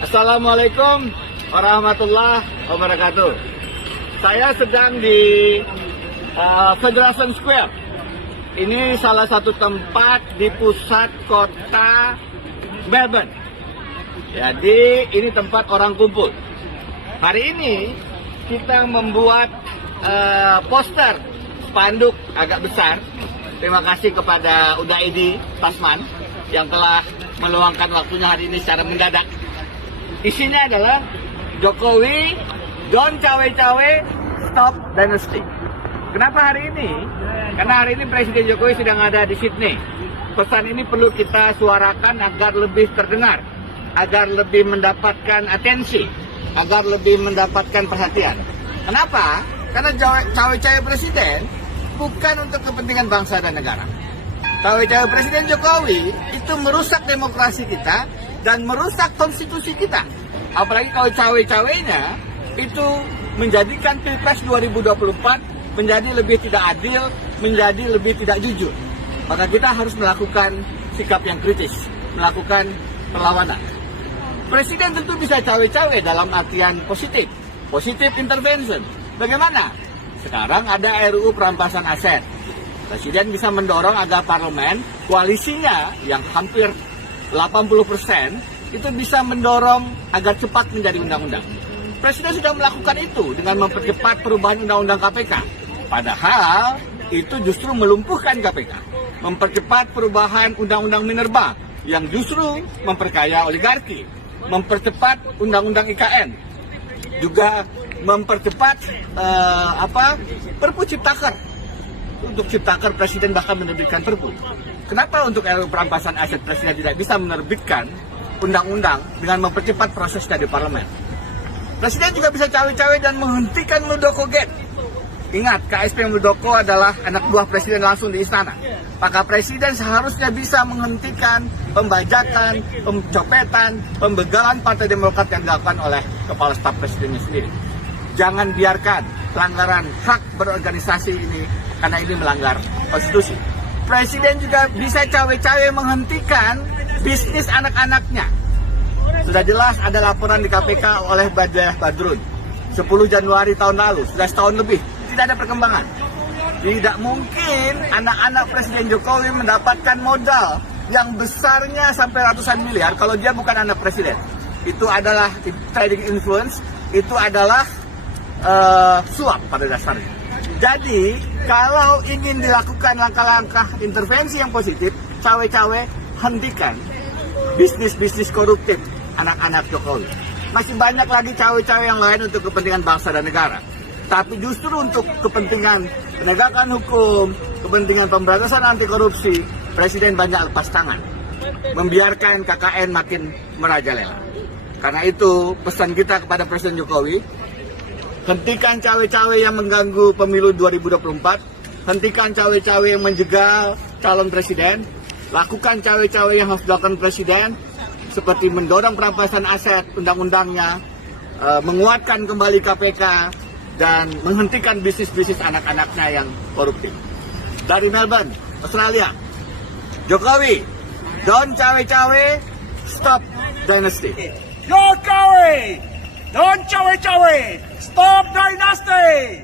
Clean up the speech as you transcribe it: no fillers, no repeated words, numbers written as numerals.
Assalamualaikum warahmatullahi wabarakatuh. Saya sedang di Federation Square. Ini salah satu tempat di pusat kota Melbourne. Jadi ini tempat orang kumpul. Hari ini kita membuat poster spanduk agak besar. Terima kasih kepada Udaidi Tasman yang telah meluangkan waktunya hari ini secara mendadak. Isinya adalah Jokowi, don't cawe-cawe, stop dynasty. Kenapa hari ini? Karena hari ini Presiden Jokowi sedang ada di Sydney. Pesan ini perlu kita suarakan agar lebih terdengar, agar lebih mendapatkan atensi, agar lebih mendapatkan perhatian. Kenapa? Karena cawe-cawe Presiden bukan untuk kepentingan bangsa dan negara. Cawe-cawe Presiden Jokowi itu merusak demokrasi kita dan merusak konstitusi kita. Apalagi kalau cawe-cawenya itu menjadikan Pilpres 2024 menjadi lebih tidak adil, menjadi lebih tidak jujur. Maka kita harus melakukan sikap yang kritis, melakukan perlawanan. Presiden tentu bisa cawe-cawe dalam artian positif, positif intervention. Bagaimana? Sekarang ada RUU perampasan aset. Presiden bisa mendorong agar parlemen, koalisinya yang hampir 80% itu bisa mendorong agar cepat menjadi undang-undang. Presiden sudah melakukan itu dengan mempercepat perubahan undang-undang KPK. Padahal itu justru melumpuhkan KPK. Mempercepat perubahan undang-undang minerba yang justru memperkaya oligarki. Mempercepat undang-undang IKN. Juga mempercepat Perpu Ciptaker. Untuk Ciptaker Presiden bahkan menerbitkan Perpu. Kenapa untuk RUU perampasan aset Presiden tidak bisa menerbitkan undang-undang dengan mempercepat prosesnya di parlemen? Presiden juga bisa cawe-cawe dan menghentikan Muldoko Gate. Ingat, KSP Muldoko adalah anak buah Presiden langsung di istana. Maka Presiden seharusnya bisa menghentikan pembajakan, pencopetan, pembegalan Partai Demokrat yang dilakukan oleh Kepala Staf Presidennya sendiri. Jangan biarkan pelanggaran hak berorganisasi ini, karena ini melanggar konstitusi. Presiden juga bisa cawe-cawe menghentikan bisnis anak-anaknya. Sudah jelas ada laporan di KPK oleh Bajah Badrun 10 Januari tahun lalu, sudah setahun lebih, tidak ada perkembangan. Tidak mungkin anak-anak Presiden Jokowi mendapatkan modal yang besarnya sampai ratusan miliar kalau dia bukan anak Presiden. Itu adalah trading influence, itu adalah suap pada dasarnya. Jadi, kalau ingin dilakukan langkah-langkah intervensi yang positif, cawe-cawe, hentikan bisnis-bisnis koruptif anak-anak Jokowi. Masih banyak lagi cawe-cawe yang lain untuk kepentingan bangsa dan negara. Tapi justru untuk kepentingan penegakan hukum, kepentingan pemberantasan anti korupsi, Presiden banyak lepas tangan. Membiarkan KKN makin merajalela. Karena itu, pesan kita kepada Presiden Jokowi, hentikan cawe-cawe yang mengganggu pemilu 2024. Hentikan cawe-cawe yang menjegal calon presiden. Lakukan cawe-cawe yang harus dilakukan presiden. Seperti mendorong perampasan aset undang-undangnya. Menguatkan kembali KPK. Dan menghentikan bisnis-bisnis anak-anaknya yang koruptif. Dari Melbourne, Australia. Jokowi, don't cawe-cawe, stop dynasty. Jokowi! Don't cawe-cawe! Stop dynasty!